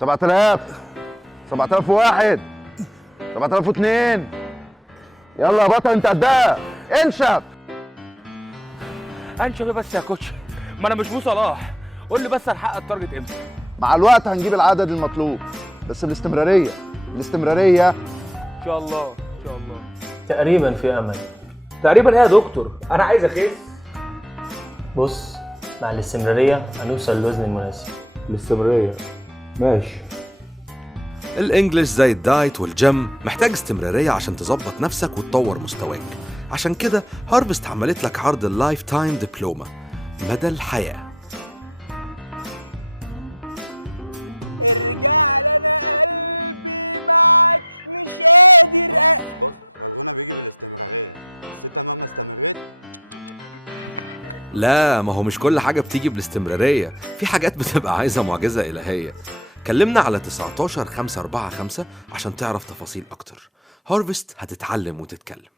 7000 7001 7002. يلا يا بطل انت قدها. انشف. انشف ايه بس يا كوتش؟ ما انا مش مو صلاح. قول لي بس هنحقق التارجت امتى؟ مع الوقت هنجيب العدد المطلوب، بس بالاستمرارية. الاستمرارية. ان شاء الله ان شاء الله. تقريبا في امل. تقريبا ايه يا دكتور؟ انا عايز اخس. بص، مع الاستمرارية هنوصل للوزن المناسب. الاستمرارية ماشي. الانجليش زي الدايت والجيم محتاج استمرارية عشان تظبط نفسك وتطور مستواك. عشان كده هارفست عملت لك عرض اللايف تايم دبلومة، مدى الحياة. لا، ما هو مش كل حاجة بتيجي بالاستمرارية، في حاجات بتبقى عايزة معجزة إلهية. كلمنا على 19 545 عشان تعرف تفاصيل أكتر. هارفست هتتعلم وتتكلم.